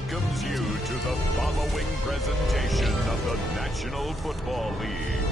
welcomes you to the following presentation of the National Football League.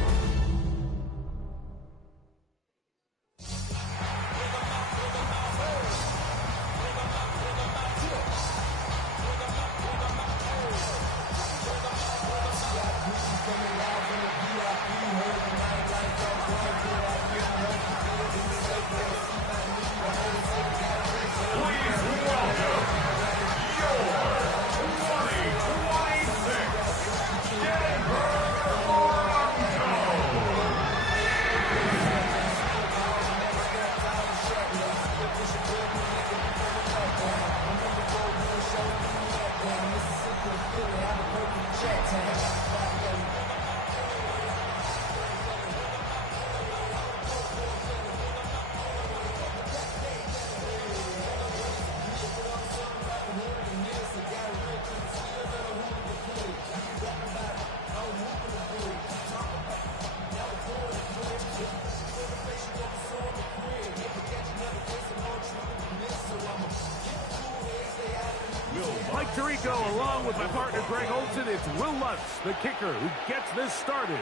Mike Tirico, along with my partner Greg Olson, it's Will Lutz, the kicker, who gets this started.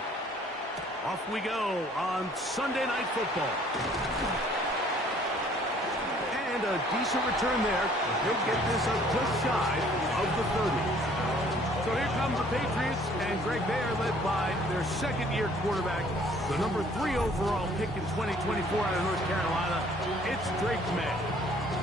Off we go on Sunday Night Football. And a decent return there. He'll get this up just shy of the 30. So here come the Patriots, and Greg, they are led by their second-year quarterback, the number 3 overall pick in 2024 out of North Carolina. It's Drake May.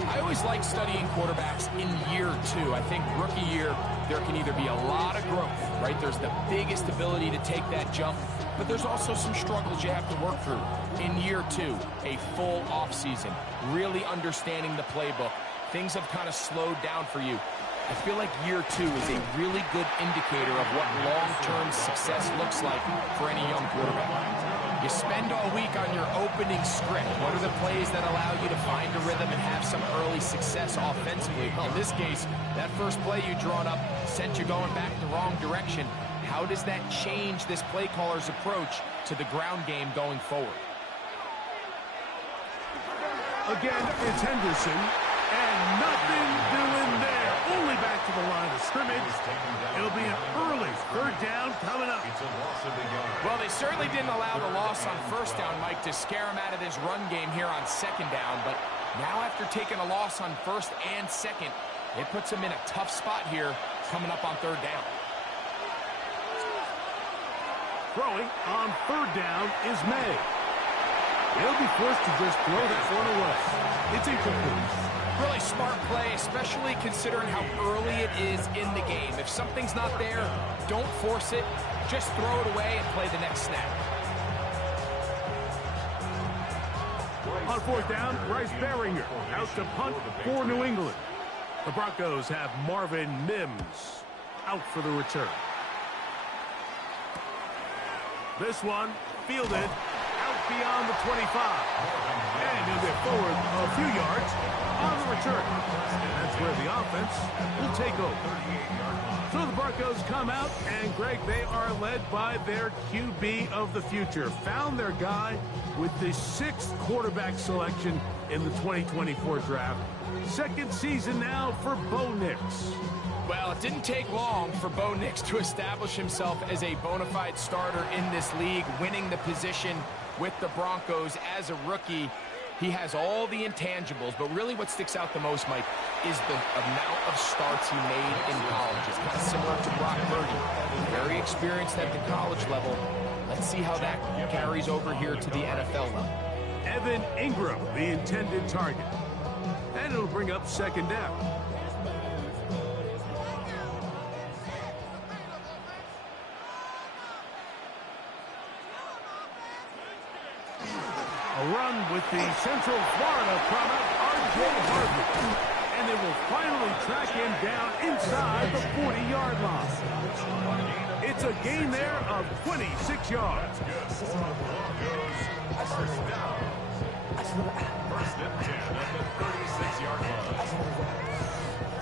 I always like studying quarterbacks in year 2. I think rookie year, there can either be a lot of growth, right? There's the biggest ability to take that jump, but there's also some struggles you have to work through. In year 2, a full offseason, really understanding the playbook. Things have kind of slowed down for you. I feel like year 2 is a really good indicator of what long-term success looks like for any young quarterback. You spend all week on your opening script. What are the plays that allow you to find a rhythm and have some early success offensively? Well, in this case, that first play you drawn up sent you going back the wrong direction. How does that change this play caller's approach to the ground game going forward? Again, it's Henderson, and nothing doing there. Only back to the line of scrimmage. It'll be an early third down coming up. Well, they certainly didn't allow the loss on first down, Mike, to scare him out of this run game here on second down. But now after taking a loss on first and second, it puts him in a tough spot here coming up on third down. Throwing on third down is May. He'll be forced to just throw that one away. It's incomplete. Really smart play, especially considering how early it is in the game. If something's not there, don't force it. Just throw it away and play the next snap. On fourth down, Bryce Baringer out to punt for New England. The Broncos have Marvin Mims out for the return. This one fielded out beyond the 25. And he'll get forward a few yards on the return. And that's where the offense will take over. So the Broncos come out, and Greg, they are led by their QB of the future. Found their guy with the 6th quarterback selection in the 2024 draft. Second season now for Bo Nix. Well, it didn't take long for Bo Nix to establish himself as a bona fide starter in this league, winning the position with the Broncos as a rookie. He has all the intangibles, but really what sticks out the most, Mike, is the amount of starts he made in college. It's kind of similar to Brock Purdy. Very experienced at the college level. Let's see how that carries over here to the NFL level. Evan Ingram, the intended target. And it'll bring up second down. A run with the Central Florida product, R.J. Harvey. And they will finally track him down inside the 40-yard line. It's a gain there of 26 yards. First down. First and 10 at the 36-yard line.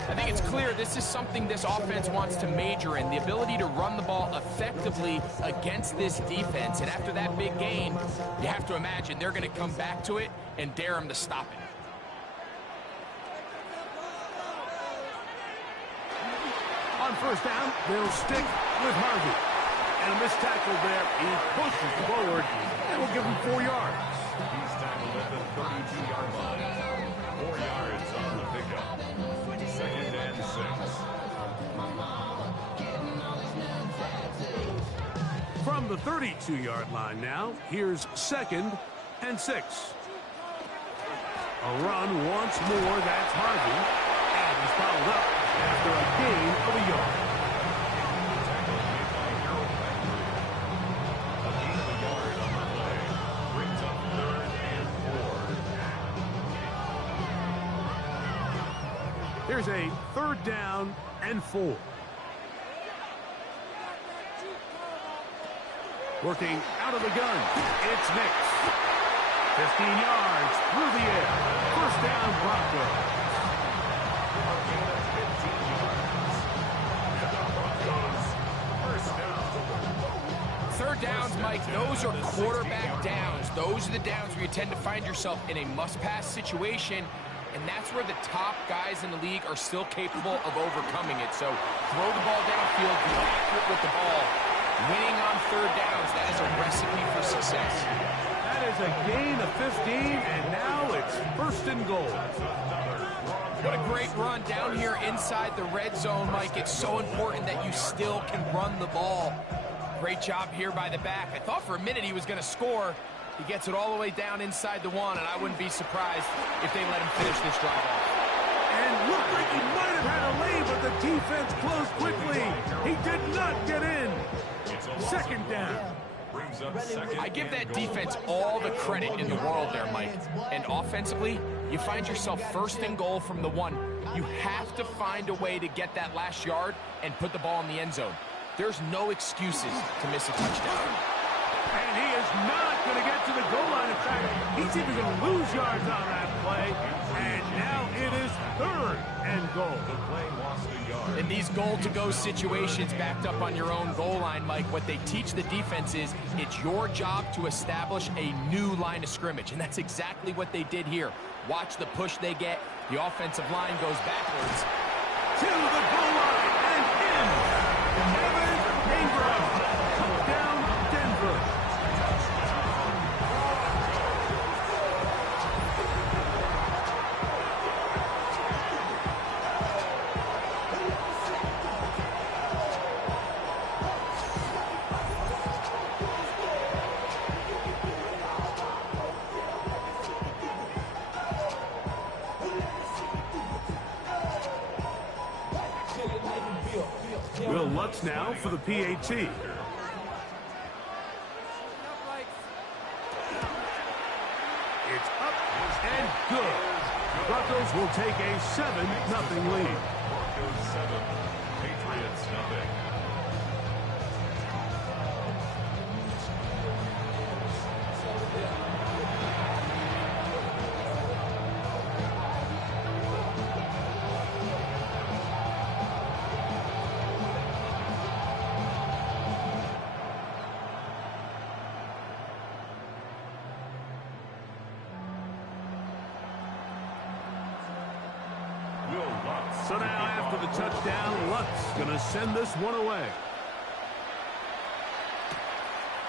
I think it's clear this is something this offense wants to major in, the ability to run the ball effectively against this defense. And after that big gain, you have to imagine they're going to come back to it and dare him to stop it. On first down, they'll stick with Harvey. And a missed tackle there. He pushes forward and will give him 4 yards. He's tackled at the 32-yard line. 4 yards on the pickup. Second and 6. From the 32-yard line now, here's second and 6. A run once more, that's Harvey. And he's followed up after a gain of a yard. Tackle made by Harold Beckery. A gain of a yard on the play. Brings up third and 4. Here's a third down and 4. Working out of the gun, it's Nix. 15 yards through the air. First down, Broncos. A gain of 15 yards. And the Broncos, first down. Third downs, Mike, those are quarterback downs. Those are the downs where you tend to find yourself in a must-pass situation, and that's where the top guys in the league are still capable of overcoming it. So throw the ball downfield, be accurate with the ball. Winning on third downs, that is a recipe for success. That is a gain of 15, and now it's first and goal. What a great run down here inside the red zone, Mike. It's so important that you still can run the ball. Great job here by the back. I thought for a minute he was going to score. He gets it all the way down inside the 1, and I wouldn't be surprised if they let him finish this drive off. And looked like he might have had a lead, but the defense closed quickly. He did not get in. Second down. Brings up second. I give that and goal. defense all the credit in the world there, Mike. And offensively, you find yourself first and goal from the 1. You have to find a way to get that last yard and put the ball in the end zone. There's no excuses to miss a touchdown. And he is not going to get to the goal line. In fact, he's even going to lose yards on that play. And now it is third and goal. The play lost a yard. In these goal-to-go situations backed up on your own goal line, Mike, what they teach the defense is it's your job to establish a new line of scrimmage, and that's exactly what they did here. Watch the push they get. The offensive line goes backwards. To the goal line and in. Evan Ingram. Touchdown, Denver. Will Lutz now for the PAT. It's up and good. Broncos will take a 7-0 lead. Broncos 7, Patriots nothing. So now after the touchdown, Lutz going to send this one away.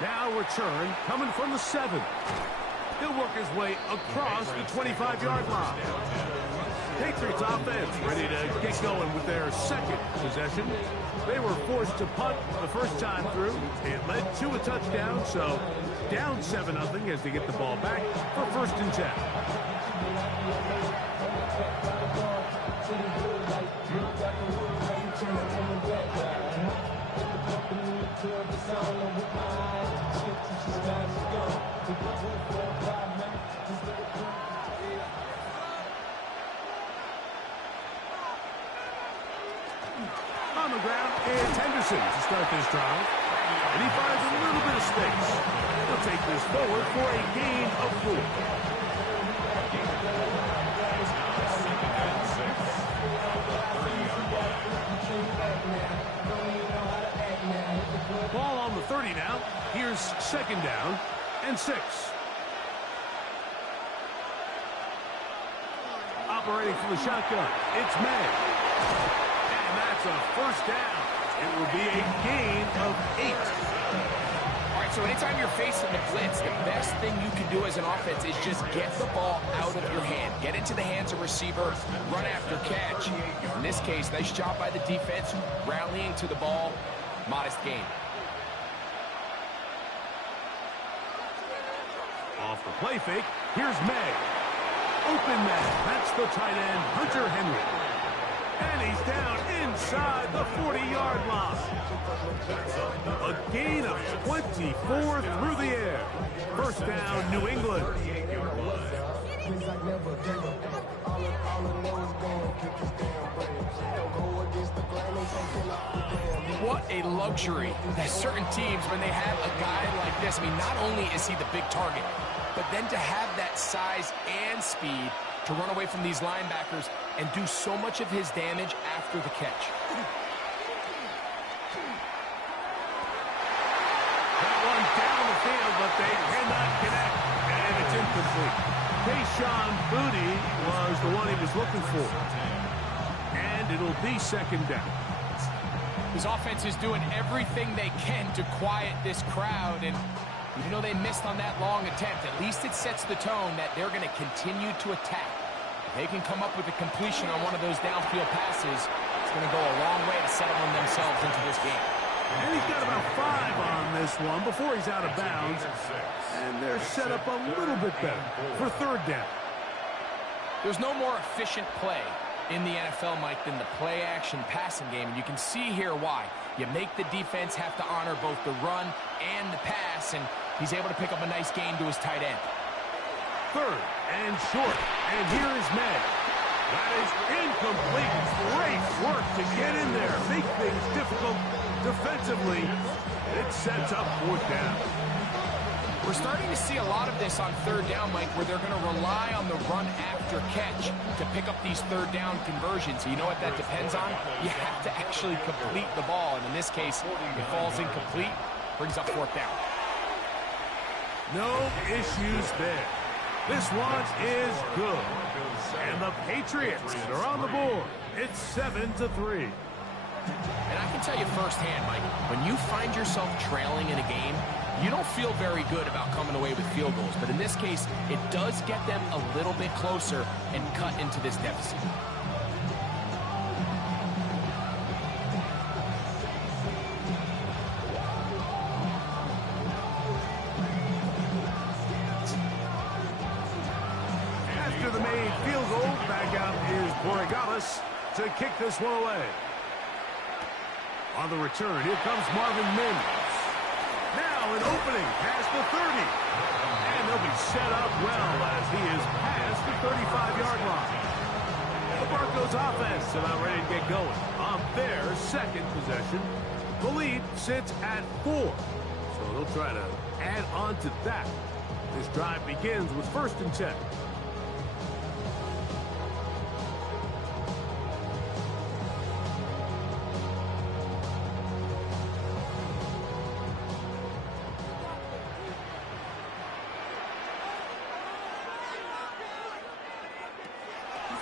Now return coming from the 7. He'll work his way across the 25-yard line. Patriots offense ready to get going with their second possession. They were forced to punt the first time through. It led to a touchdown, so down 7-0 as they get the ball back for first and 10. On the ground is Henderson to start this drive. And he finds a little bit of space. He'll take this forward for a gain of 4. Ball on the 30 now. Here's second down and 6. Operating from the shotgun, it's May. And that's It's a first down. It will be a gain of 8. All right, so anytime you're facing the blitz, the best thing you can do as an offense is just get the ball out of your hand. Get into the hands of receiver, run after catch. In this case, nice job by the defense, rallying to the ball. Modest gain. Off the play fake, here's May. Open man, that's the tight end, Hunter Henry. And he's down inside the 40-yard line. A gain of 24 through the air. First down, New England. What a luxury that certain teams, when they have a guy like this, I mean, not only is he the big target, but then to have that size and speed to run away from these linebackers and do so much of his damage after the catch. That one down the field, but they cannot connect, and it's incomplete. Kayshon Boutte was the one he was looking for. And it'll be second down. His offense is doing everything they can to quiet this crowd, and even though they missed on that long attempt, at least it sets the tone that they're going to continue to attack. If they can come up with a completion on one of those downfield passes, it's going to go a long way to settling themselves into this game. And he's got about 5 on this one before he's out of bounds. And they're set up a little bit better for third down. There's no more efficient play in the NFL, Mike, than the play-action passing game. And you can see here why. You make the defense have to honor both the run and the pass, and he's able to pick up a nice gain to his tight end. Third and short, and here is May. That is incomplete. Great work to get in there, make things difficult defensively. It sets up fourth down. We're starting to see a lot of this on third down, Mike, where they're going to rely on the run after catch to pick up these third down conversions. You know what that depends on? You have to actually complete the ball, and in this case, it falls incomplete, brings up fourth down. No issues there. This one is good. And the Patriots are on the board. It's 7-3. And I can tell you firsthand, Mike, when you find yourself trailing in a game, you don't feel very good about coming away with field goals. But in this case, it does get them a little bit closer and cut into this deficit. After the made field goal, back out is Borregales to kick this one away. On the return, here comes Marvin Mims. Now an opening past the 30. And they'll be set up well as he is past the 35-yard line. The Broncos offense is about ready to get going. On their second possession, the lead sits at 4. So they'll try to add on to that. This drive begins with 1st and 10.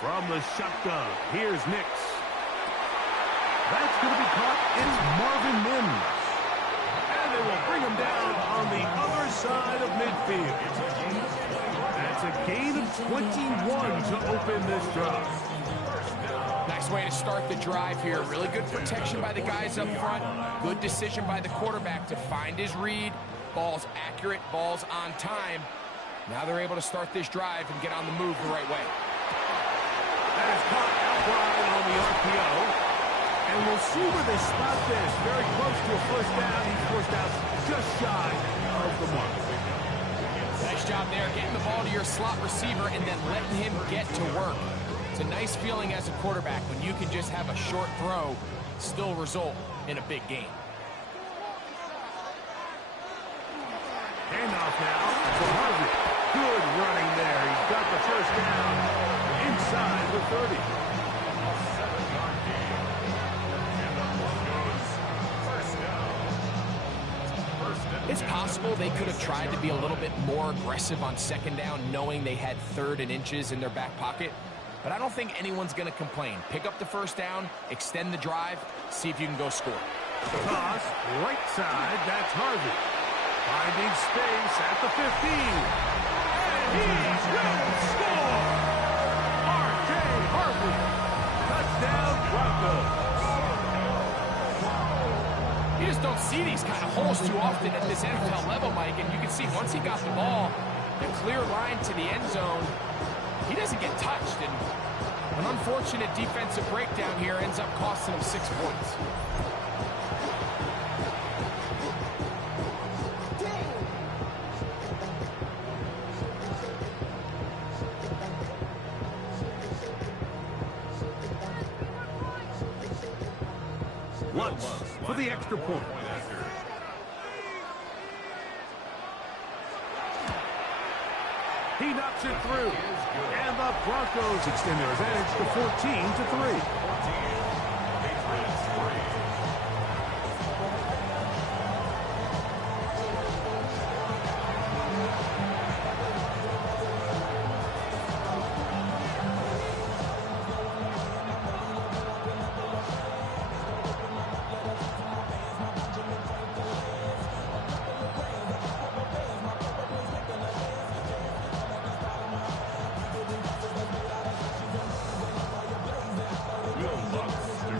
From the shotgun, here's Nix. That's going to be caught. It's Marvin Mims. And they will bring him down on the other side of midfield. That's a gain of 21 to open this drive. Nice way to start the drive here. Really good protection by the guys up front. Good decision by the quarterback to find his read. Ball's accurate, ball's on time. Now they're able to start this drive and get on the move the right way. That is caught outright on the RPO. And we'll see where they spot this. Very close to a first down. He's forced out just shy of the mark. Nice job there, getting the ball to your slot receiver and then letting him get to work. It's a nice feeling as a quarterback when you can just have a short throw, still result in a big game. Handoff now to Harvey. Good running there. He's got the first down inside the 30. It's possible they could have tried to be a little bit more aggressive on second down, knowing they had 3rd and inches in their back pocket. but I don't think anyone's going to complain. Pick up the first down, extend the drive, see if you can go score. Toss, right side, that's Harvey. Finding space at the 15. And he will score! R.J. Harvey. Touchdown, Broncos. You just don't see these kind of holes too often at this NFL level, Mike, and you can see once he got the ball, the clear line to the end zone, he doesn't get touched, and an unfortunate defensive breakdown here ends up costing him 6 points. Lutz for the extra point. He knocks it through. And the Broncos extend their advantage to 14-3.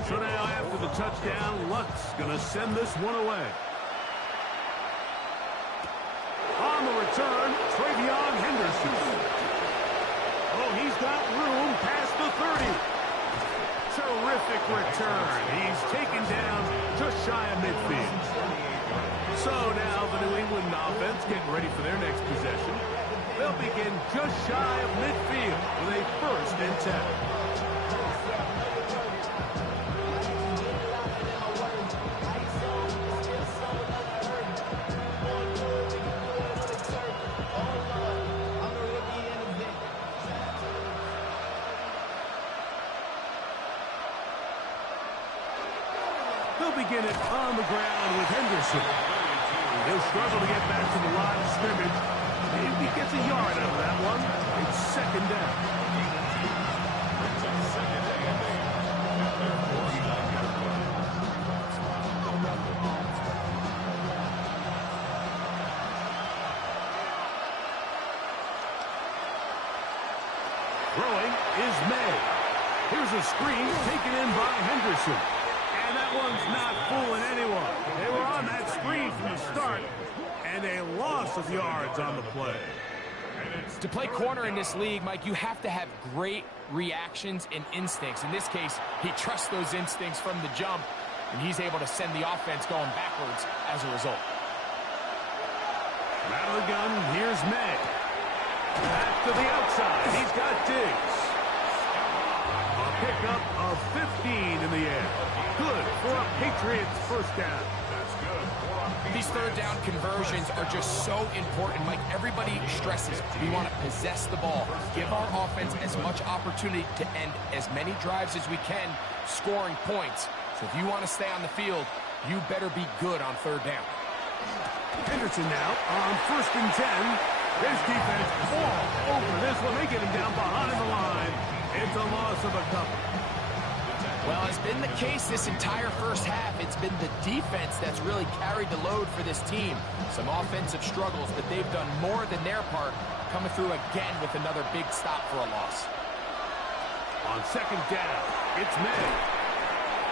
So now after the touchdown, Lutz going to send this one away. On the return, Travion Henderson. Oh, he's got room past the 30. Terrific return. He's taken down just shy of midfield. So now the New England offense getting ready for their next possession. They'll begin just shy of midfield with a 1st and 10. They'll begin it on the ground with Henderson. He'll struggle to get back to the line of scrimmage. Maybe he gets a yard out of that one. It's 2nd down. Throwing is May. Here's a screen taken in by Henderson. And that one's not fooling anyone. They were on that screen from the start, and a loss of yards on the play. To play corner in this league, Mike, you have to have great reactions and instincts. In this case, he trusts those instincts from the jump, and he's able to send the offense going backwards as a result. Out of the gun, here's May. Back to the outside. He's got Diggs. A pickup of 15 in the air. Good for a Patriots 1st down. These 3rd down conversions are just so important, Mike. Everybody stresses we want to possess the ball, give our offense as much opportunity to end as many drives as we can, scoring points. So if you want to stay on the field, you better be good on 3rd down. Henderson now on 1st and 10. His defense all over this one. They get him down behind the line. It's a loss of a couple. Well, it's been the case this entire 1st half. It's been the defense that's really carried the load for this team. Some offensive struggles, but they've done more than their part, coming through again with another big stop for a loss. On 2nd down, it's May.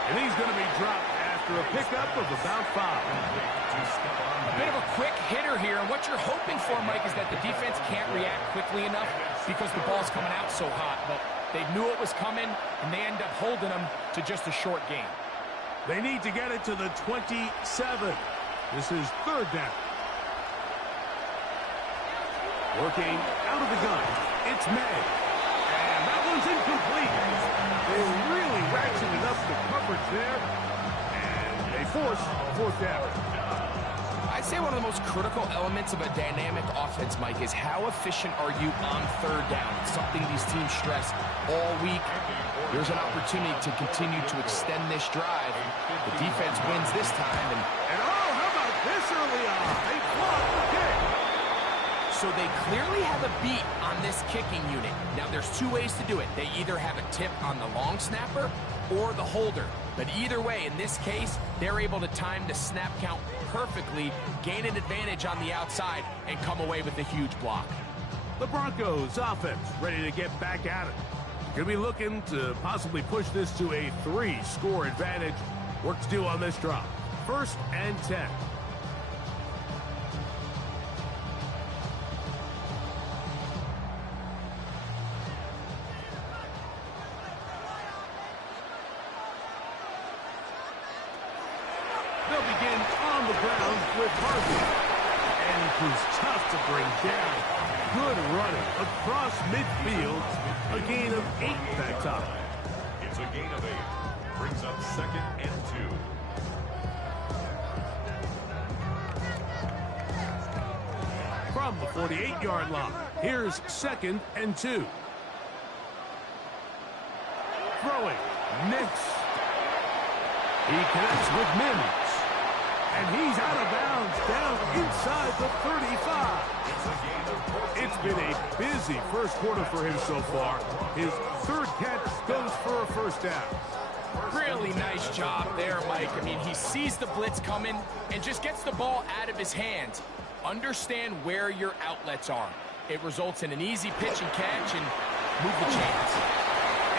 And he's going to be dropped after a pickup of about 5. A bit of a quick hitter here, and what you're hoping for, Mike, is that the defense can't react quickly enough because the ball's coming out so hot. But they knew it was coming, and they end up holding them to just a short gain. They need to get it to the 27. This is 3rd down. Working out of the gun. It's May. And that one's incomplete. They really ratcheted up the coverage there. And they force 4th down. I'd say one of the most critical elements of a dynamic offense, Mike, is how efficient are you on 3rd down? It's something these teams stress all week. There's an opportunity to continue to extend this drive. The defense wins this time. And oh, how about this early on? They block the kick. So they clearly have a beat on this kicking unit. Now, there's two ways to do it. They either have a tip on the long snapper or the holder. But either way, in this case, they're able to time the snap count perfectly, gain an advantage on the outside, and come away with a huge block. The Broncos offense ready to get back at it. Going to be looking to possibly push this to a 3-score advantage. Work to do on this drop. 1st and 10. They'll begin on the ground with Harvey. And he proves tough to bring down. Good running across midfield. A gain of 8 that time. It's a gain of 8. Brings up 2nd and 2. From the 48-yard line, here's 2nd and 2. Throwing, Nix. He connects with Mims. And he's out of bounds, down inside the 35. It's been a busy first quarter for him so far. His 3rd catch goes for a 1st down. Really nice job there, Mike. I mean, he sees the blitz coming and just gets the ball out of his hands. Understand where your outlets are. It results in an easy pitch and catch and move the chains.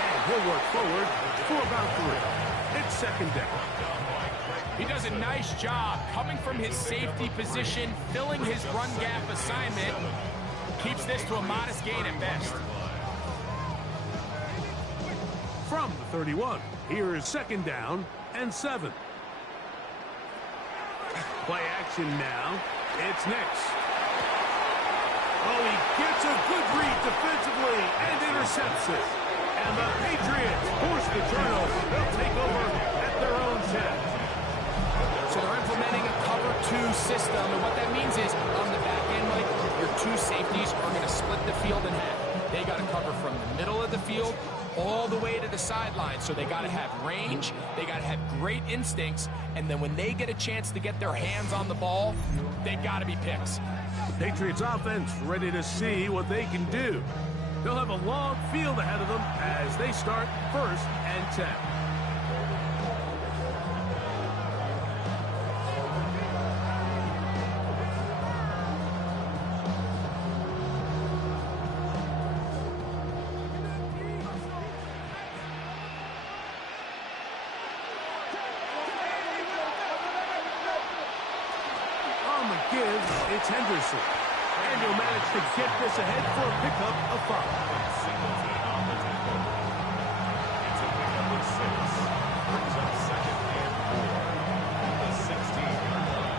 And he'll work forward for about 3. It's 2nd down. He does a nice job coming from his safety position, filling his run gap assignment. Keeps this to a modest gain at best. From the 31, here is 2nd down and 7. Play action now. It's Nix. Oh, he gets a good read defensively and intercepts it. And the Patriots force the turnover. They'll take over at their own 10. So they're implementing a cover 2 system, and what that means is on the back end, Mike, your 2 safeties are going to split the field in half. They got to cover from the middle of the field all the way to the sideline. So they got to have range, they got to have great instincts, and then when they get a chance to get their hands on the ball, they got to be picks. Patriots offense ready to see what they can do. They'll have a long field ahead of them as they start 1st and 10. It's Henderson. And he'll manage to get this ahead for a pickup of 5. Singleton on the tackle. It's a pickup of 6. Brings up 2nd and 4. The 16-yard line.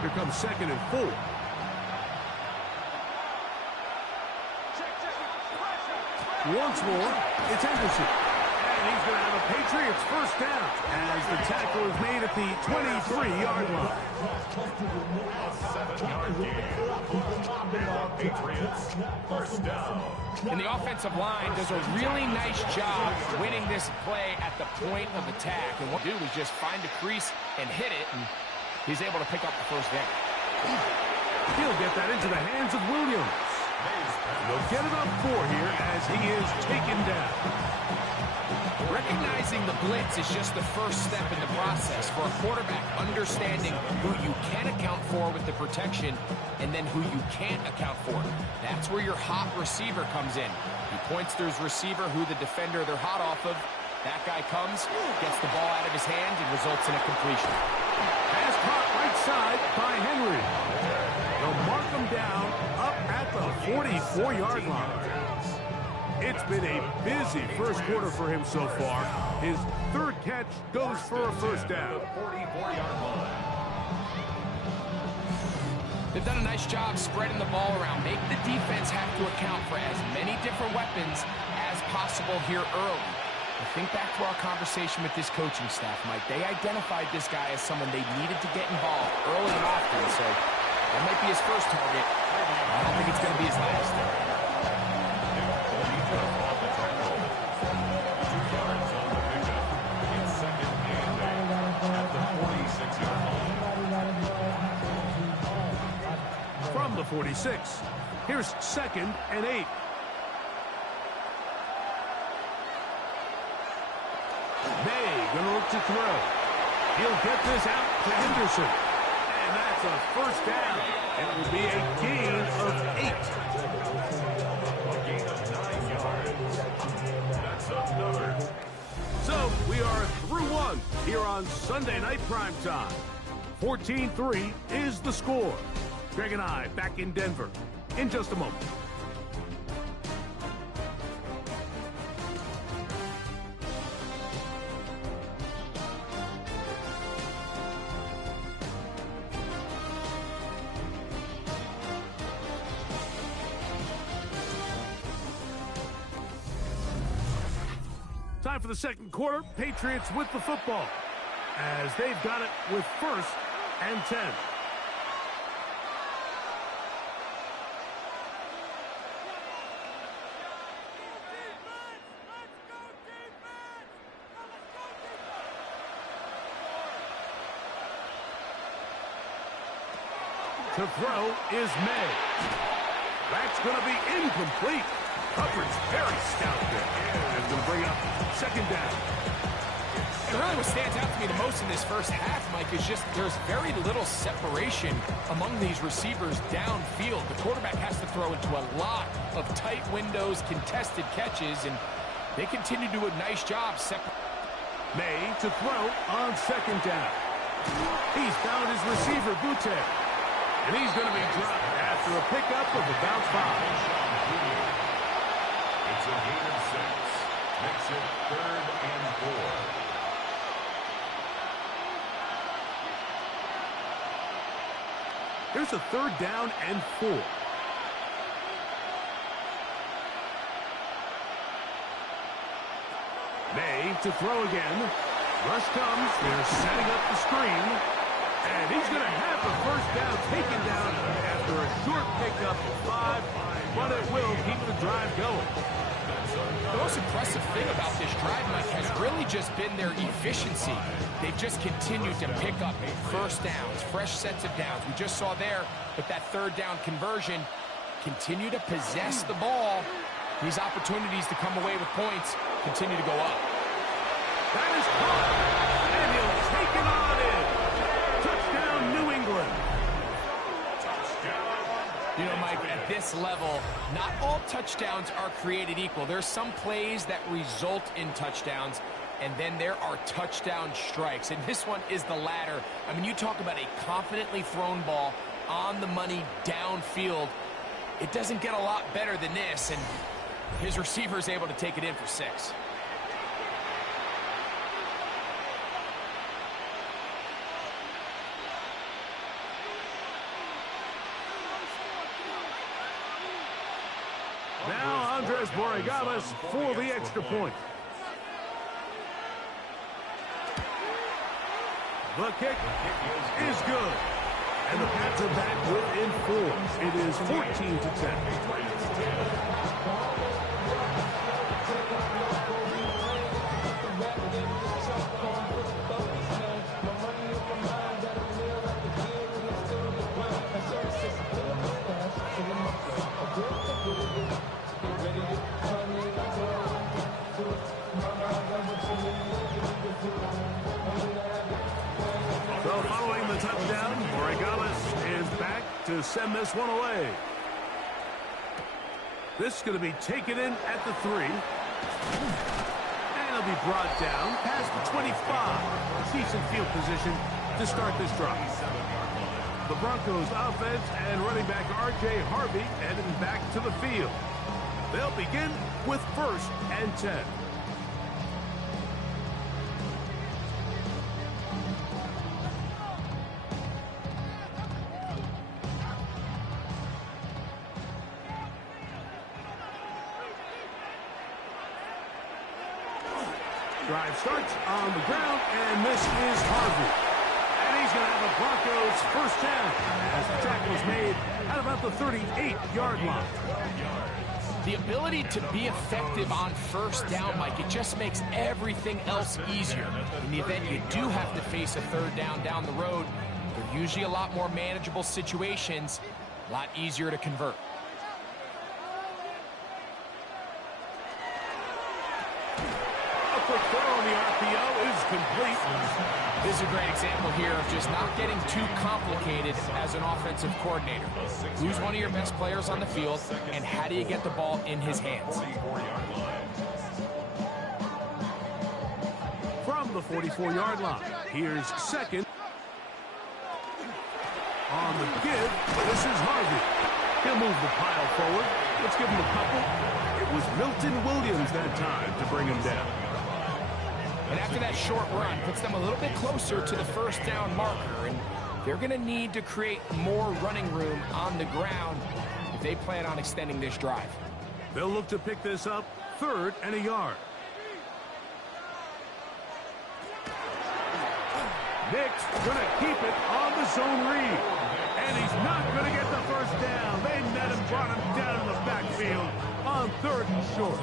Here comes 2nd and 4. Once more, it's Henderson. He's going to have a Patriots 1st down as the tackle is made at the 23-yard line. A 7-yard gain. And the Patriots 1st down. And the offensive line does a really nice job winning this play at the point of attack. And what they do is just find a crease and hit it, and he's able to pick up the 1st down. He'll get that into the hands of Williams. They'll get it up 4 here as he is taken down. Recognizing the blitz is just the first step in the process for a quarterback, understanding who you can account for with the protection and then who you can't account for. That's where your hot receiver comes in. He points to his receiver, who the defender they're hot off of. That guy comes, gets the ball out of his hand, and results in a completion. Pass caught right side by Henry. They'll mark him down up at the 44-yard line. It's been a busy first quarter for him so far. His 3rd catch goes for a 1st down. 44-yard line. They've done a nice job spreading the ball around. Make the defense have to account for as many different weapons as possible here early. I think back to our conversation with this coaching staff, Mike. They identified this guy as someone they needed to get involved early and often, so that might be his first target. I don't think it's going to be his last. 46. Here's 2nd and 8. May going to look to throw. He'll get this out to Henderson. And that's a first down. It will be a gain of 8. A gain of 9 yards. That's another. So we are through one here on Sunday Night Primetime. 14-3 is the score. Greg and I back in Denver in just a moment. Time for the second quarter. Patriots with the football as they've got it with 1st and 10. To throw is May. That's going to be incomplete. Coverage very stout there. And to bring up 2nd down. And really what stands out to me the most in this first half, Mike, is just there's very little separation among these receivers downfield. The quarterback has to throw into a lot of tight windows, contested catches, and they continue to do a nice job May to throw on 2nd down. He's found his receiver, Butte. And he's going to be dropped after a pickup of about 5. It's a gain of 6. Makes it 3rd and 4. Here's a 3rd down and 4. May to throw again. Rush comes. They're setting up the screen. And he's going to have the first down taken down after a short pickup of 5, but it will keep the drive going. The most impressive thing about this drive, Mike, has really just been their efficiency. They've just continued to pick up first downs, fresh sets of downs. We just saw there with that 3rd down conversion, continue to possess the ball. These opportunities to come away with points continue to go up. That is caught, and he'll take it on in. Touchdown, New England. You know, Mike, at this level, not all touchdowns are created equal. There's some plays that result in touchdowns, and then there are touchdown strikes. And this one is the latter. I mean, you talk about a confidently thrown ball on the money downfield. It doesn't get a lot better than this, and his receiver is able to take it in for 6. Now Andres Borregales for the extra point. The kick is good. And the Pats are back within 4. It is 14-10. So following the touchdown, Borregales is back to send this one away. This is going to be taken in at the 3. And it'll be brought down past the 25. Decent field position to start this drive. The Broncos offense and running back R.J. Harvey heading back to the field. They'll begin with 1st and 10. Drive starts on the ground, and this is Harvey. And he's going to have a Broncos first down as the tackle is made at about the 38-yard line. The ability to be effective on first down, Mike, it just makes everything else easier. In the event you do have to face a 3rd down the road, they're usually a lot more manageable situations. A lot easier to convert. A quick throw on the RPO is complete. This is a great example here of just not getting too complicated as an offensive coordinator. Who's one of your best players on the field, and how do you get the ball in his hands? From the 44-yard line, here's second. On the give, this is Harvey. He'll move the pile forward. Let's give him a couple. It was Milton Williams that time to bring him down. And after that short run, puts them a little bit closer to the first down marker. And they're going to need to create more running room on the ground if they plan on extending this drive. They'll look to pick this up, 3rd and a yard. Nick's going to keep it on the zone read. And he's not going to get the first down. They met him, brought him down in the backfield on 3rd and short.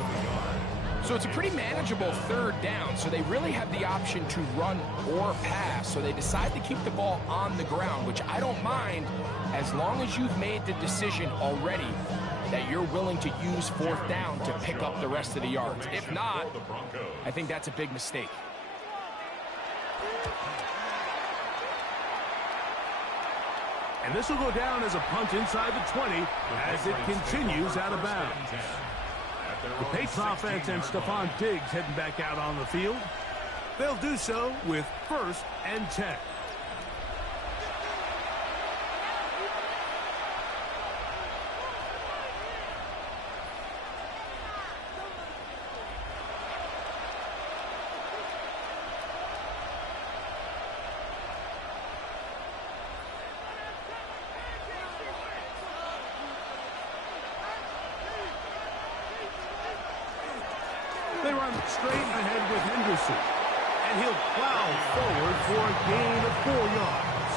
So it's a pretty manageable 3rd down, so they really have the option to run or pass. So they decide to keep the ball on the ground, which I don't mind as long as you've made the decision already that you're willing to use 4th down to pick up the rest of the yards. If not, I think that's a big mistake. And this will go down as a punt inside the 20 as it continues out of bounds. The Patriots offense and Stephon Diggs heading back out on the field. They'll do so with 1st and 10. They run straight ahead with Henderson. And he'll plow forward for a gain of 4 yards.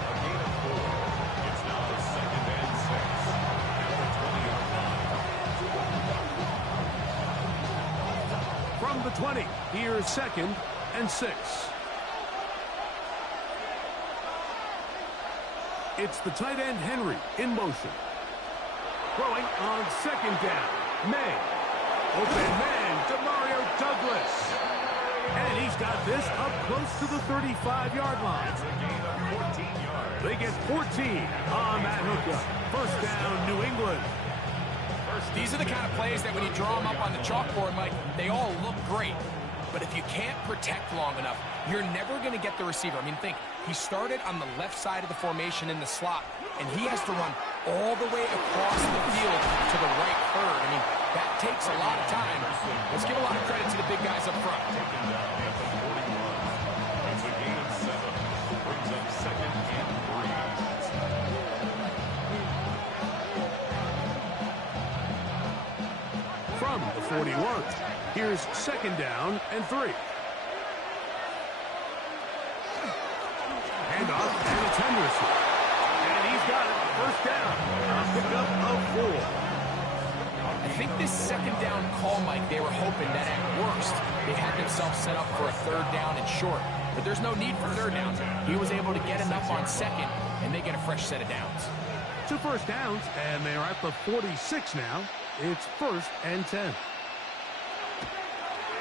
A gain of 4. It's now 2nd and 6 at the 20-yard line. From the 20, here's 2nd and 6. It's the tight end Henry in motion. Throwing on 2nd down. May. Open man, Demario Douglas. And he's got this up close to the 35-yard line. It's a gain of 14 yards. They get 14 on that hookup. 1st down, New England. These are the kind of plays that when you draw them up on the chalkboard, Mike, they all look great. But if you can't protect long enough, you're never going to get the receiver. I mean, think, he started on the left side of the formation in the slot, and he has to run all the way across the field to the right 3rd. I mean, that takes a lot of time. Let's give a lot of credit to the big guys up front. Taken down at the 41. It's a gain of 7. Brings up 2nd and 3. From the 41, here's 2nd down and 3. Handoff, and it's Henderson. And he's got it. 1st down. A pickup of 4. I think this 2nd down call, Mike, they were hoping that at worst they had themselves set up for a 3rd down and short. But there's no need for 3rd downs. He was able to get enough on 2nd, and they get a fresh set of downs. 2 first downs, and they're at the 46 now. It's 1st and 10.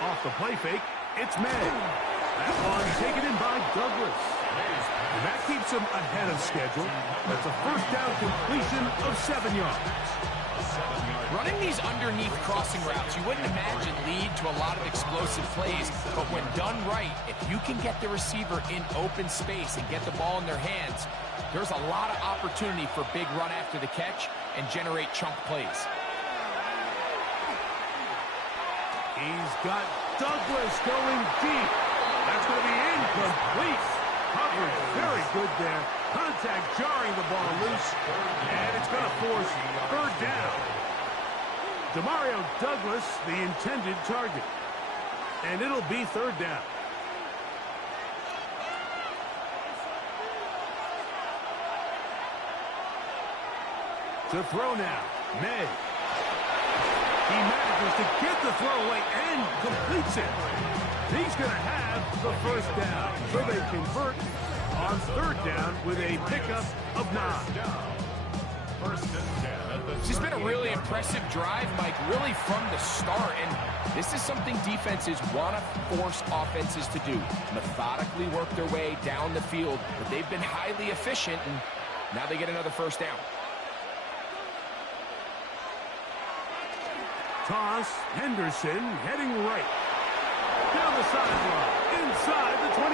Off the play fake, it's May. That one taken in by Douglas. And that keeps him ahead of schedule. That's a 1st down completion of 7 yards. Running these underneath crossing routes, you wouldn't imagine lead to a lot of explosive plays, but when done right, if you can get the receiver in open space and get the ball in their hands, there's a lot of opportunity for big run after the catch and generate chunk plays. He's got Douglas going deep. That's going to be incomplete. Coverage very good there. Contact jarring the ball loose. And it's going to force 3rd down. Demario Douglas, the intended target. And it'll be 3rd down. To throw now, May. He manages to get the throw away and completes it. He's going to have the 1st down. So they convert on third down with a pickup of 9. First and 10 at the This has been a really impressive drive, Mike, really from the start. And this is something defenses want to force offenses to do. Methodically work their way down the field. But they've been highly efficient, and now they get another first down. Toss, Henderson heading right. Down the sideline, inside the 25.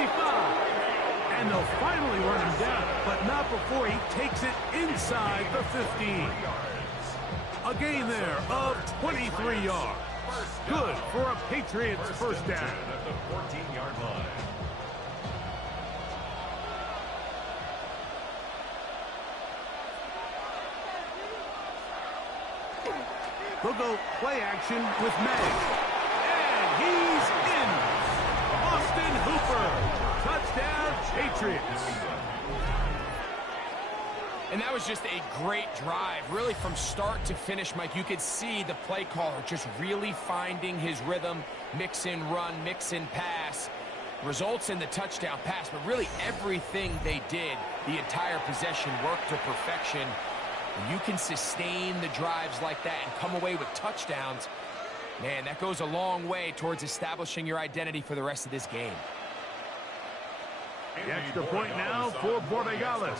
And they'll finally run him down, but not before he takes it inside the 15. A gain there of 23 yards. Good for a Patriots first down. at the 14-yard line. They'll go play action with May. And he's in. Austin Hooper. Touchdown, Patriots. And that was just a great drive, really from start to finish, Mike. You could see the play caller just really finding his rhythm, mix in run, mix in pass. Results in the touchdown pass, but really everything they did, the entire possession worked to perfection. When you can sustain the drives like that and come away with touchdowns, man, that goes a long way towards establishing your identity for the rest of this game. The extra point now for Borregales.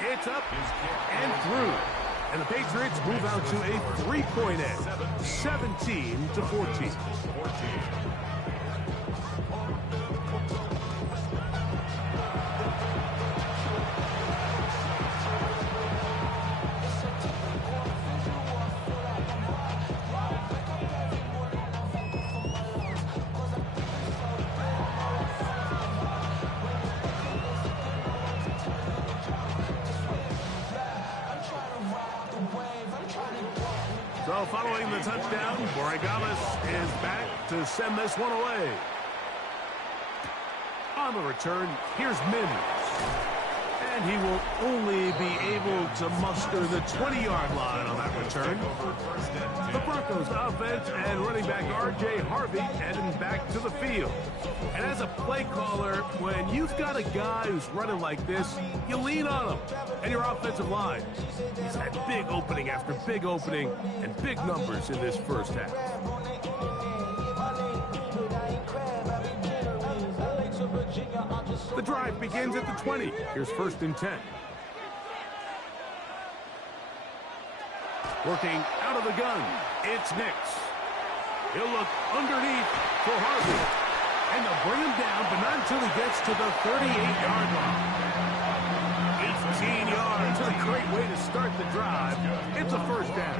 It's up and through. And the Patriots move out to a 3-point edge, 17-14. So following the touchdown, Borregales is back to send this one away. On the return, here's Mims. And he will only be able to muster the 20-yard line on that return. The Broncos offense and running back R.J. Harvey heading back to the field. And as a play caller, when you've got a guy who's running like this, you lean on him and your offensive line. He's had big opening after big opening and big numbers in this first half. The drive begins at the 20. Here's first and 10. Working out of the gun, it's Nix. He'll look underneath for Harvey. And they'll bring him down, but not until he gets to the 38-yard line. 18 yards, a great way to start the drive. It's a first down.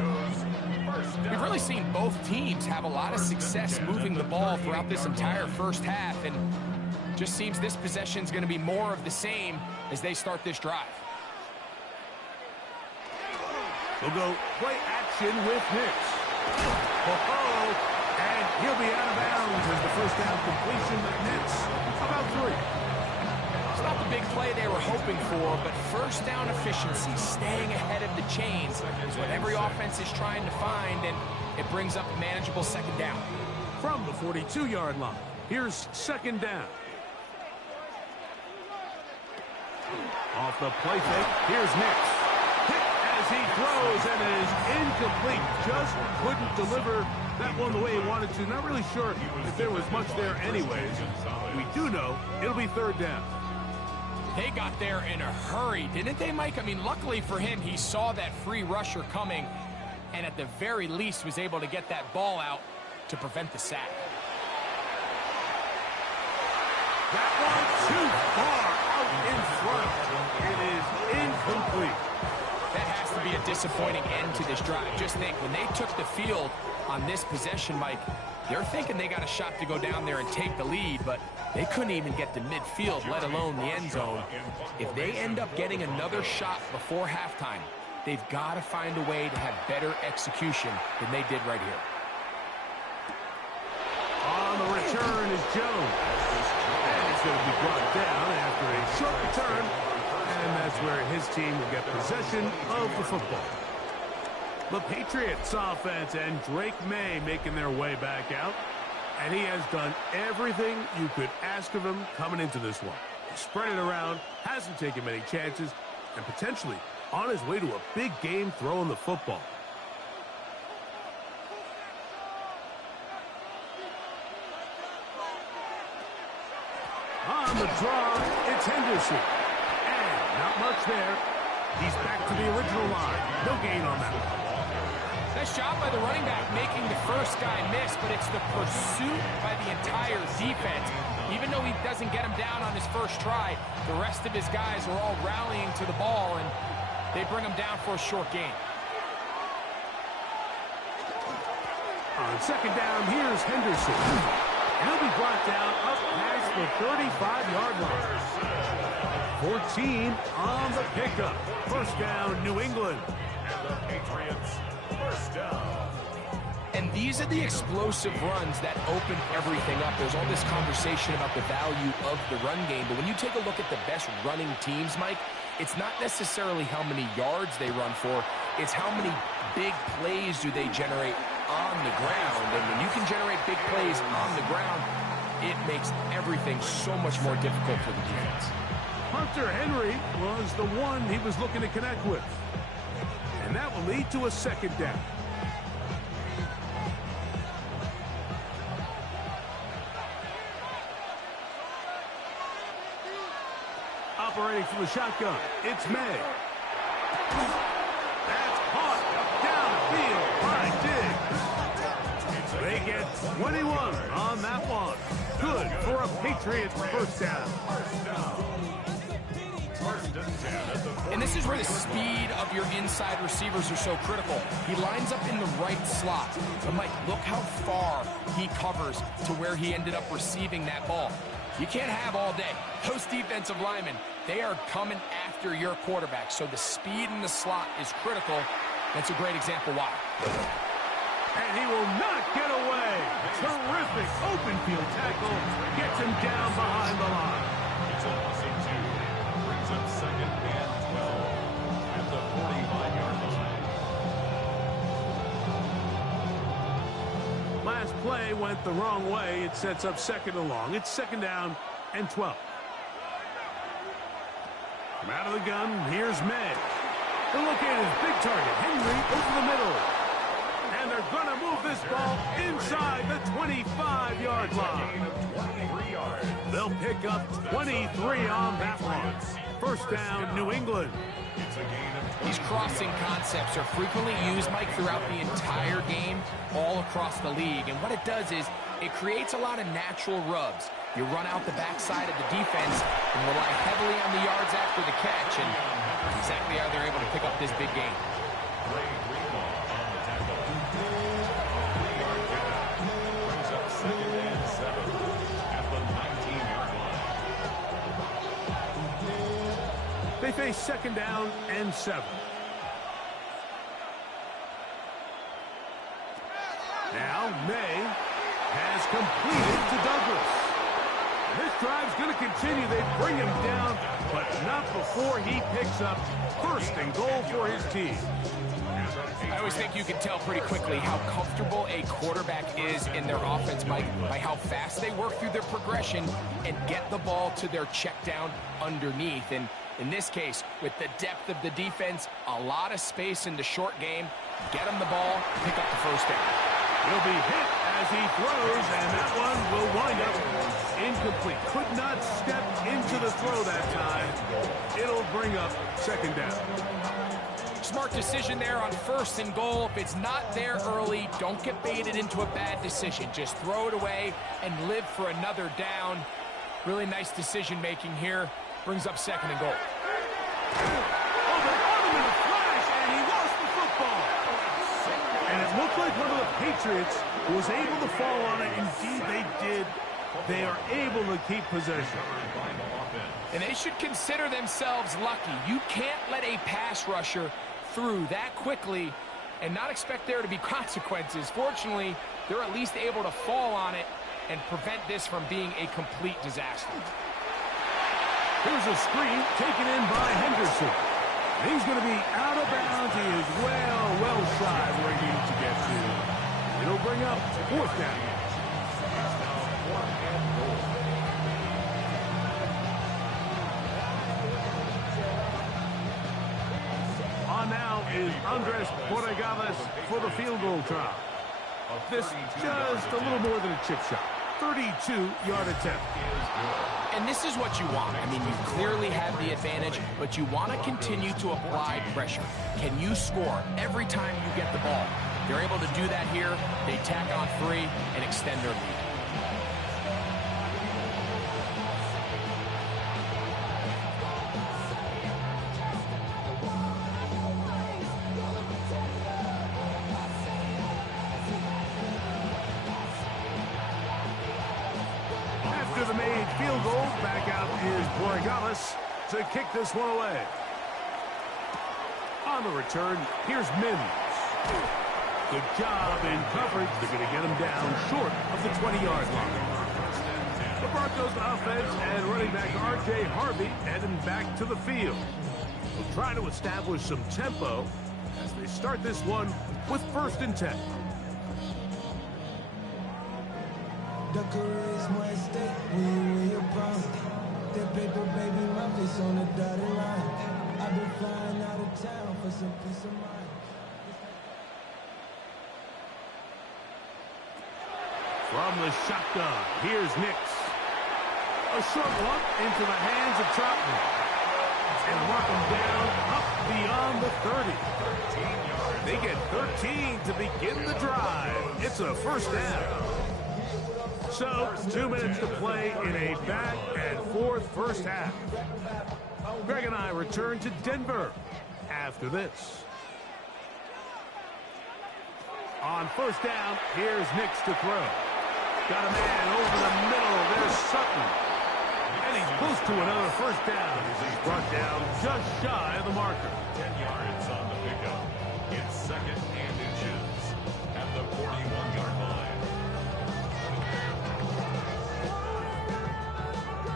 We've really seen both teams have a lot of success moving the ball throughout this entire first half, and just seems this possession's going to be more of the same as they start this drive. We'll go play action with Nix. And he'll be out of bounds as the first down completion that nets about 3. It's not the big play they were hoping for, but first down efficiency, staying ahead of the chains, is what every offense is trying to find, and it brings up a manageable second down. From the 42-yard line, here's second down. Off the play fake, here's Nix. Hit as he throws, and it is incomplete. Just couldn't deliver that one the way he wanted to. Not really sure if there was much there anyways. We do know it'll be third down. They got there in a hurry, didn't they, Mike? I mean, luckily for him, he saw that free rusher coming, and at the very least was able to get that ball out to prevent the sack. That one too far out in front. It is incomplete. That has to be a disappointing end to this drive. Just think, when they took the field on this possession, Mike, they're thinking they got a shot to go down there and take the lead, but they couldn't even get to midfield, let alone the end zone. If they end up getting another shot before halftime, they've got to find a way to have better execution than they did right here. On the return is Jones. And it's going to be brought down after a short return. And that's where his team will get possession of the football. The Patriots offense and Drake May making their way back out. And he has done everything you could ask of him coming into this one. Spread it around, hasn't taken many chances, and potentially on his way to a big game throwing the football. On the draw, it's Henderson. And not much there. He's back to the original line. No gain on that one. Nice job by the running back making the first guy miss, but it's the pursuit by the entire defense. Even though he doesn't get him down on his first try, the rest of his guys are all rallying to the ball, and they bring him down for a short gain. On second down, here's Henderson. And he'll be brought down up past the 35-yard line. 14 on the pickup. First down, New England. And the Patriots, first down. And these are the explosive runs that open everything up. There's all this conversation about the value of the run game, but when you take a look at the best running teams, Mike, it's not necessarily how many yards they run for, it's how many big plays do they generate on the ground. And when you can generate big plays on the ground, it makes everything so much more difficult for the defense. Hunter Henry was the one he was looking to connect with. And that will lead to a second down. Operating from the shotgun, it's May. That's caught downfield by Diggs. They get 21 on that one. Good for a Patriots first down. And this is where the speed of your inside receivers are so critical. He lines up in the right slot. But Mike, look how far he covers to where he ended up receiving that ball. You can't have all day. Those defensive linemen, they are coming after your quarterback. So the speed in the slot is critical. That's a great example why. And he will not get away. Terrific open field tackle. Gets him down behind the line. It's a loss of 2. Brings up second and 12 at the 45-yard line. Last play went the wrong way. It sets up second and long. It's second down and 12. From out of the gun, here's May. They'll look at his big target, Henry, over the middle. And they're going to move this ball inside the 25-yard line. They'll pick up 23 on that one. First down, New England. These crossing concepts are frequently used, Mike, throughout the entire game, all across the league. And what it does is it creates a lot of natural rubs. You run out the backside of the defense and rely heavily on the yards after the catch, and exactly how they're able to pick up this big game. Brings up second and 7 at the 19-yard line. They face second down and 7. Now May has completed to Douglas. This drive's going to continue. They bring him down, but not before he picks up first and goal for his team. I always think you can tell pretty quickly how comfortable a quarterback is in their offense, Mike, by how fast they work through their progression and get the ball to their check down underneath. And in this case, with the depth of the defense, a lot of space in the short game, get him the ball, pick up the first down. He'll be hit as he throws, and that one will wind up incomplete. Could not step into the throw that time. It'll bring up second down. Smart decision there on first and goal. If it's not there early, don't get baited into a bad decision. Just throw it away and live for another down. Really nice decision making here. Brings up second and goal. And it looked like one of the Patriots was able to fall on it. Indeed, they did. They are able to keep possession. And they should consider themselves lucky. You can't let a pass rusher through that quickly and not expect there to be consequences. Fortunately, they're at least able to fall on it and prevent this from being a complete disaster. Here's a screen taken in by Henderson. He's going to be out of bounds. He is well shy where he needs to get to. It'll bring up fourth down. is Andres Borregales for the field goal try. This just a little more than a chip shot. 32-yard attempt. And this is what you want. I mean, you clearly have the advantage, but you want to continue to apply pressure. Can you score every time you get the ball? They're able to do that here. They tack on 3 and extend their lead. After the made field goal, back out is Borregales to kick this one away. On the return, here's Mims. Good job in coverage. They're going to get him down short of the 20-yard line. The Broncos offense and running back R.J. Harvey heading back to the field. They'll try to establish some tempo as they start this one with 1st and 10. The career is more at stake when you're proud. That paper, baby, my face on the dotted line. I've been flying out of town for some peace of mind. From the shotgun, here's Nix. A short one into the hands of Troutman. And mark him down up beyond the 30. They get 13 to begin the drive. It's a 1st down. So, 2 minutes to play in a back-and-forth 1st half. Greg and I return to Denver after this. On 1st down, here's Nix to throw. Got a man over the middle. There's Sutton. And he's close to another 1st down as he's brought down just shy of the marker. 10 yards on the pickup. It's 2nd and inches at the 41-yard line.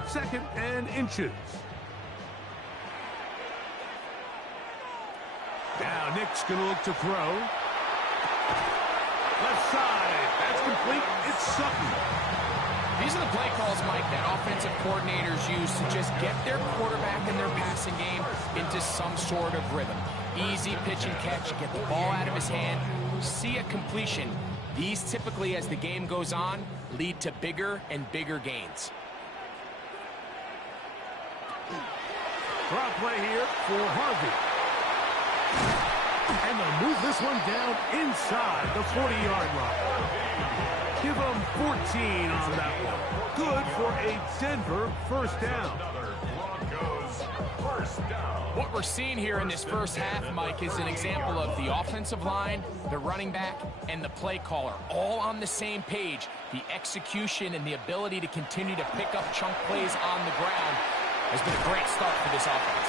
2nd and inches. Now Nick's going to look to throw. Left side. That's complete. It's Sutton. These are the play calls, Mike, that offensive coordinators use to just get their quarterback and their passing game into some sort of rhythm. Easy pitch and catch, get the ball out of his hand, see a completion. These typically, as the game goes on, lead to bigger and bigger gains. Draw play here for Harvey. And they'll move this one down inside the 40-yard line. Give them 14 on that one. Good for a Denver 1st down. Broncos 1st down. What we're seeing here in this 1st half, Mike, is an example of the offensive line, the running back, and the play caller all on the same page. The execution and the ability to continue to pick up chunk plays on the ground has been a great start for this offense.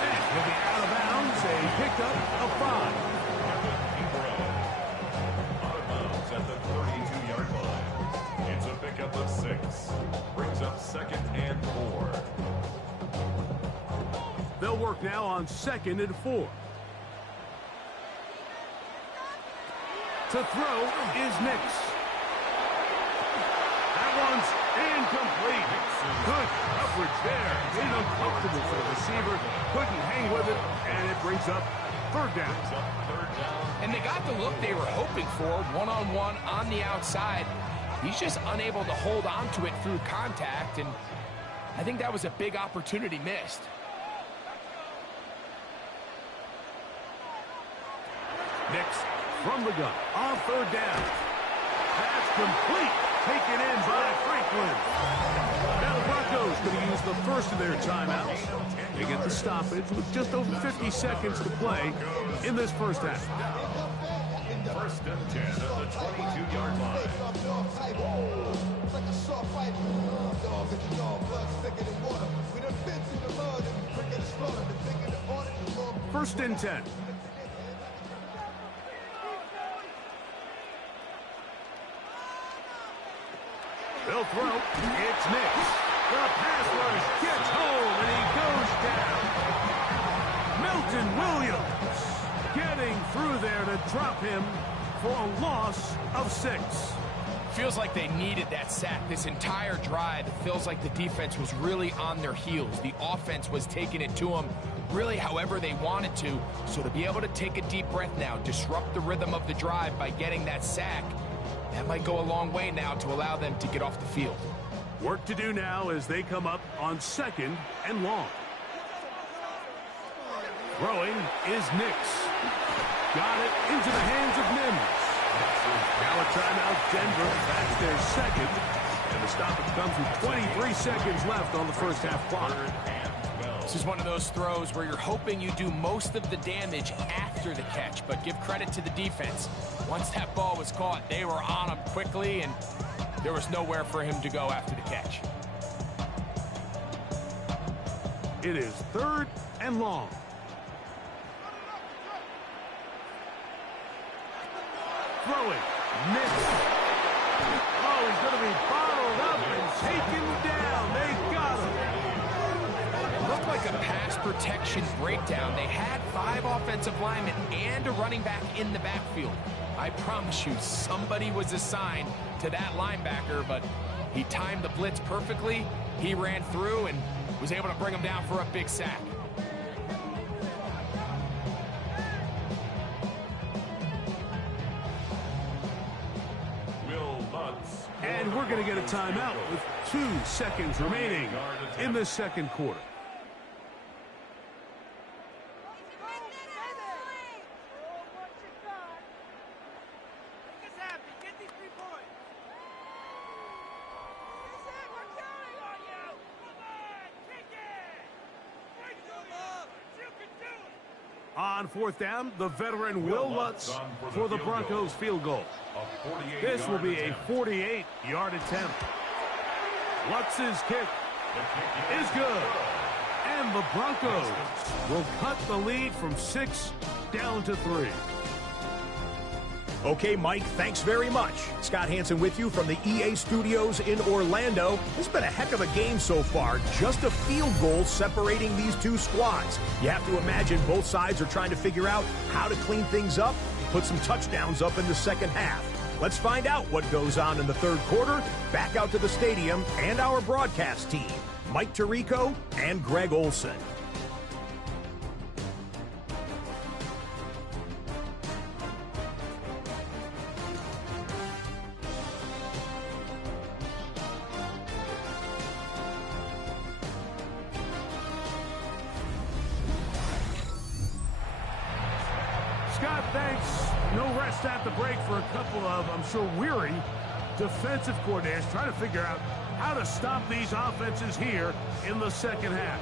And he'll be out of bounds, a pickup of 5. Out of bounds at the 32-yard line. It's a pickup of 6. Brings up 2nd and 4. They'll work now on 2nd and 4. To throw is Nix. That one's incomplete. Good coverage there. Made it uncomfortable for the receiver. Couldn't hang with it, and it brings up 3rd down. And they got the look they were hoping for, one-on-one on the outside. He's just unable to hold on to it through contact, and I think that was a big opportunity missed. Nix from the gun on 3rd down. That's complete. Taken in by Franklin. Now the Broncos going to use the 1st of their timeouts. They get the stoppage with just over 50 seconds to play in this 1st half. 1st and 10 at the 22-yard line. 1st and 10. They'll throw. It's Nix. The pass rush gets home, and he goes down. Milton Williams getting through there to drop him for a loss of 6. feels like they needed that sack. This entire drive, it feels like the defense was really on their heels. The offense was taking it to them really however they wanted to. So to be able to take a deep breath now, disrupt the rhythm of the drive by getting that sack, that might go a long way now to allow them to get off the field. Work to do now as they come up on 2nd and long. Throwing is Nix. Got it into the hands of Mims. Now a timeout, Denver. That's their second. And the stoppage comes with 23 seconds left on the first half clock. This is one of those throws where you're hoping you do most of the damage after the catch, but give credit to the defense. Once that ball was caught, they were on him quickly, and there was nowhere for him to go after the catch. It is 3rd and long. Throwing. Nix. Oh, he's going to be bottled up and taken down. They got him. It looked like a pass protection breakdown. They had 5 offensive linemen and a running back in the backfield. I promise you, somebody was assigned to that linebacker, but he timed the blitz perfectly. He ran through and was able to bring him down for a big sack. And we're going to get a timeout with 2 seconds remaining in the second quarter. On 4th down, the veteran Will Lutz for the Broncos field goal. This will be a 48-yard attempt. Lutz's kick is good. And the Broncos will cut the lead from 6 down to 3. Okay, Mike, thanks very much. Scott Hansen with you from the EA Studios in Orlando. It's been a heck of a game so far. Just a field goal separating these two squads. You have to imagine both sides are trying to figure out how to clean things up, put some touchdowns up in the second half. Let's find out what goes on in the third quarter. Back out to the stadium and our broadcast team, Mike Tirico and Greg Olson. Scott, thanks. No rest at the break for a couple of, I'm sure, weary defensive coordinators trying to figure out how to stop these offenses here in the second half.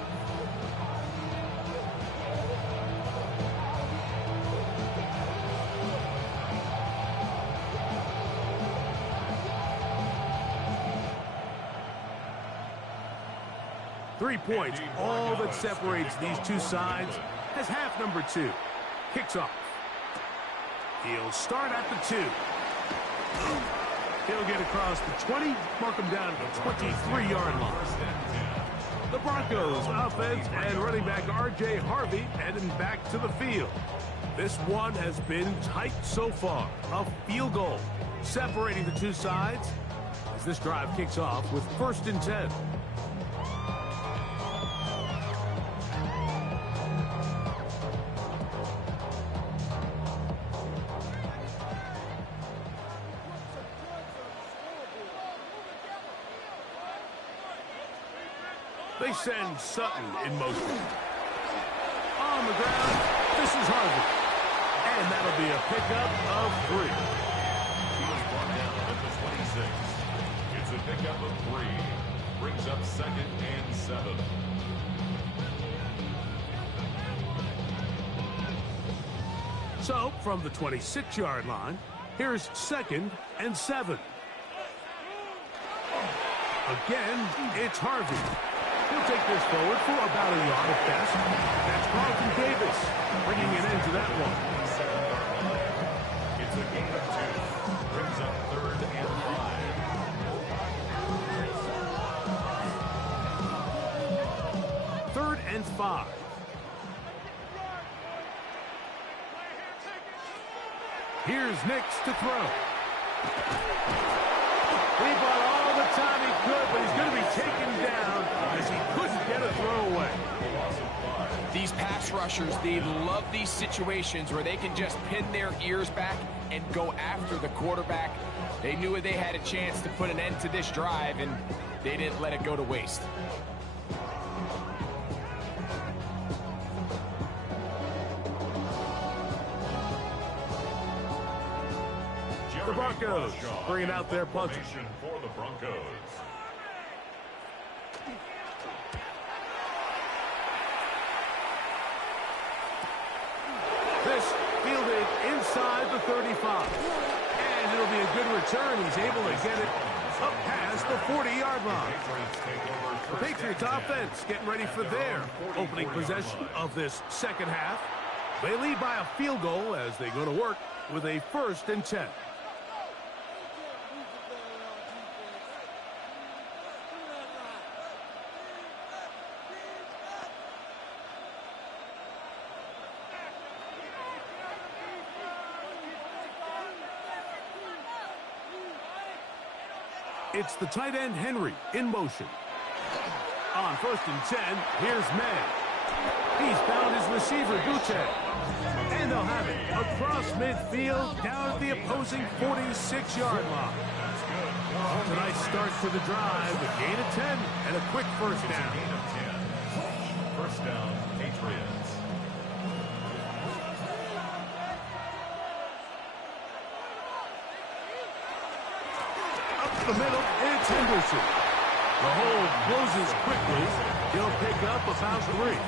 Three points, all that separates these two sides as half number 2 kicks off. He'll start at the 2. He'll get across the 20, mark him down at the 23-yard line. The Broncos offense and running back R.J. Harvey heading back to the field. This one has been tight so far. A field goal separating the two sides as this drive kicks off with 1st and 10. They send Sutton in motion. On the ground, this is Harvey. And that'll be a pickup of 3. He was brought down at the 26. It's a pickup of 3. Brings up 2nd and 7. So, from the 26-yard line, here's 2nd and 7. Again, it's Harvey. He'll take this forward for about a yard at best. That's Carlton Davis bringing an end to that one. It's a gain of 2. Brings up 3rd and 5. 3rd and 5. Here's Nix to throw. He bought all the time he could, but he's going to be taken down as he couldn't get a throwaway. These pass rushers, they love these situations where they can just pin their ears back and go after the quarterback. They knew they had a chance to put an end to this drive, and they didn't let it go to waste. The Broncos bringing out their punter. For the Broncos. This fielded inside the 35. And it'll be a good return. He's able to get it up past the 40-yard line. The Patriots offense getting ready for their opening possession of this second half. They lead by a field goal as they go to work with a 1st and 10. It's the tight end, Henry, in motion. On 1st and 10, here's May. He's found his receiver, Butte. And they'll have it across midfield down at the opposing 46-yard line. It's a nice start to the drive, a gain of 10 and a quick first down. First down, Patriots. The middle, it's Henderson. The hole closes quickly. He'll pick up about 3.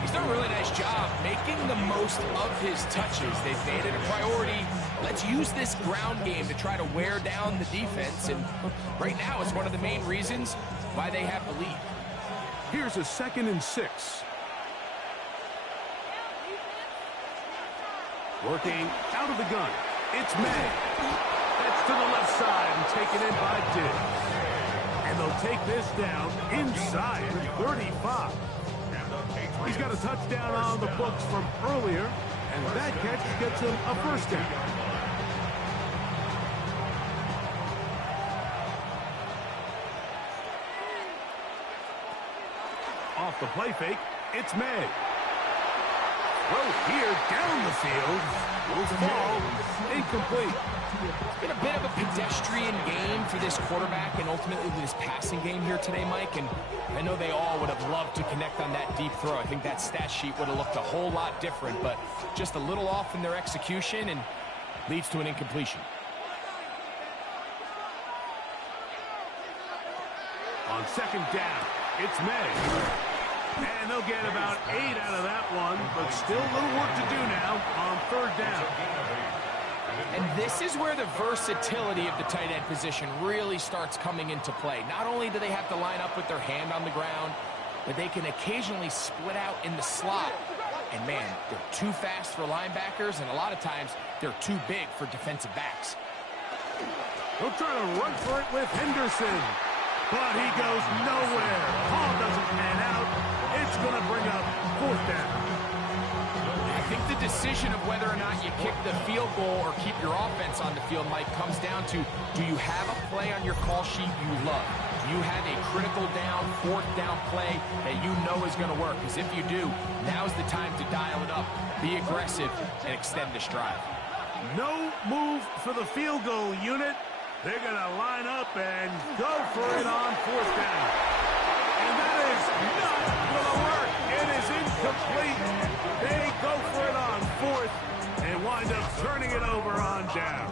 He's done a really nice job making the most of his touches. They've made it a priority. Let's use this ground game to try to wear down the defense. And right now, it's one of the main reasons why they have the lead. Here's a 2nd and 6. Working out of the gun. It's May. That's to the left side and taken in by Diggs. And they'll take this down inside the 35. He's got a touchdown on the books from earlier, and that catch gets him a first down. Off the play fake, it's May. Throw here down the field. Will fall. Incomplete. It's been a bit of a pedestrian game for this quarterback and ultimately this passing game here today, Mike. And I know they all would have loved to connect on that deep throw. I think that stat sheet would have looked a whole lot different, but just a little off in their execution and leads to an incompletion. On 2nd down, it's May. And they'll get about 8 out of that one, but still a little work to do now on 3rd down. And this is where the versatility of the tight end position really starts coming into play. Not only do they have to line up with their hand on the ground, but they can occasionally split out in the slot. And man, they're too fast for linebackers, and a lot of times they're too big for defensive backs. They'll try to run for it with Henderson, but he goes nowhere. Ball doesn't pan out. It's going to bring up 4th down. I think the decision of whether or not you kick the field goal or keep your offense on the field, Mike, comes down to, do you have a play on your call sheet you love? Do you have a critical down, 4th down play that you know is going to work? Because if you do, now's the time to dial it up, be aggressive, and extend this drive. No move for the field goal unit. They're going to line up and go for it on 4th down. And that is not going to work. It is incomplete. They go for it on 4th and wind up turning it over on down.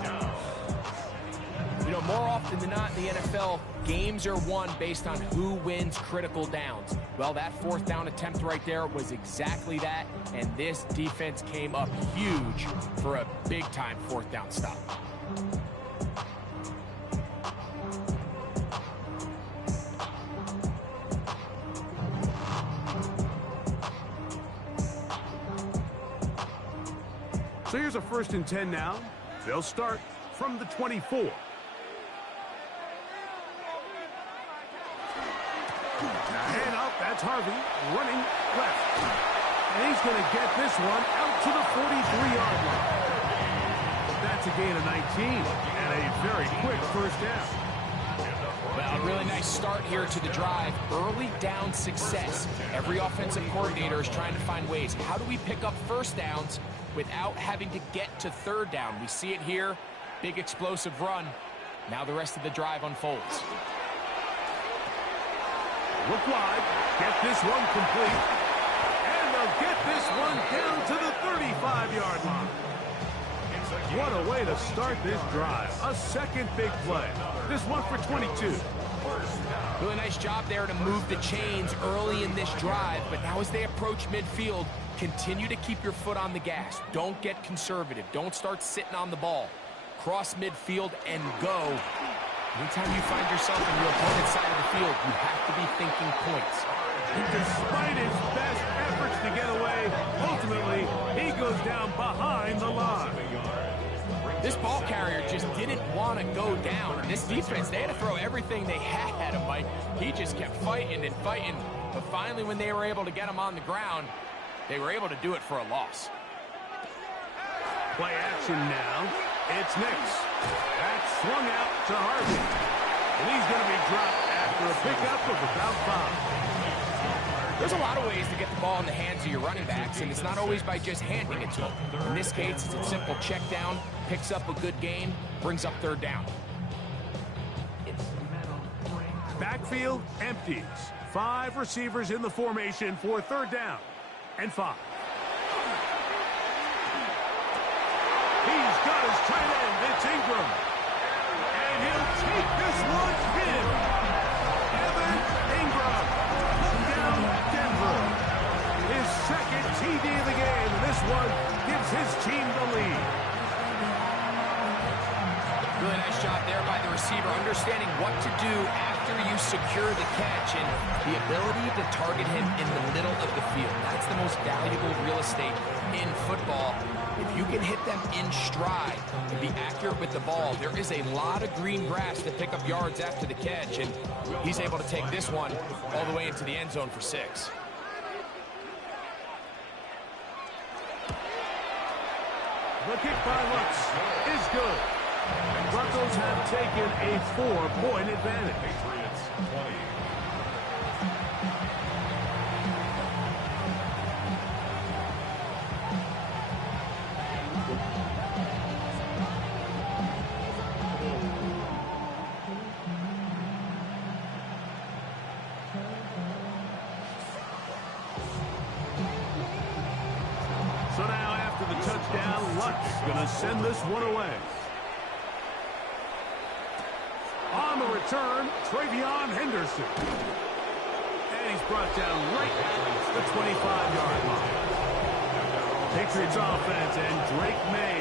You know, more often than not in the NFL, games are won based on who wins critical downs. Well, that 4th down attempt right there was exactly that, and this defense came up huge for a big-time 4th down stop. So here's a 1st and 10 now. They'll start from the 24. Now hand up, that's Harvey running left. And he's going to get this one out to the 43-yard line. That's That's a gain of 19 and a very quick first down. Well, a really nice start here to the drive. Early down success. Every offensive coordinator is trying to find ways. How do we pick up first downs without having to get to third down? We see it here. Big explosive run. Now the rest of the drive unfolds. Look wide. Get this one complete. And they'll get this one down to the 35-yard line. What a way to start this drive. A second big play. This one for 22. Really nice job there to move the chains early in this drive. But now as they approach midfield, continue to keep your foot on the gas. Don't get conservative. Don't start sitting on the ball. Cross midfield and go. Anytime you find yourself on your opponent's side of the field, you have to be thinking points. And despite his best efforts to get away, ultimately, he goes down behind the line. This ball carrier just didn't want to go down. And this defense, they had to throw everything they had at him, Mike. He just kept fighting and fighting. But finally, when they were able to get him on the ground, they were able to do it for a loss. Play action now. It's Nix. That's swung out to Harvey. And he's going to be dropped after a pickup of about 5. There's a lot of ways to get the ball in the hands of your running backs, and it's not always by just handing it to them. In this case, it's a simple check down, picks up a good gain, brings up third down. Backfield empties. 5 receivers in the formation for third down and 5. He's got his tight end. It's Ingram. And he'll take this one in. Evan Ingram. Down Denver. His second TD of the game. This one gives his team the lead. Really nice job there by the receiver, understanding what to do after you secure the catch and the ability to target him in the middle of the field. That's the most valuable real estate in football. If you can hit them in stride and be accurate with the ball, there is a lot of green grass to pick up yards after the catch, and he's able to take this one all the way into the end zone for 6. The kick by Lutz is good. Broncos have taken a 4-point advantage. Patriots 20. So now after the touchdown, Lutz going to send this one away. On the return, Travion Henderson. And he's brought down right at the 25-yard line. Patriots offense, and Drake May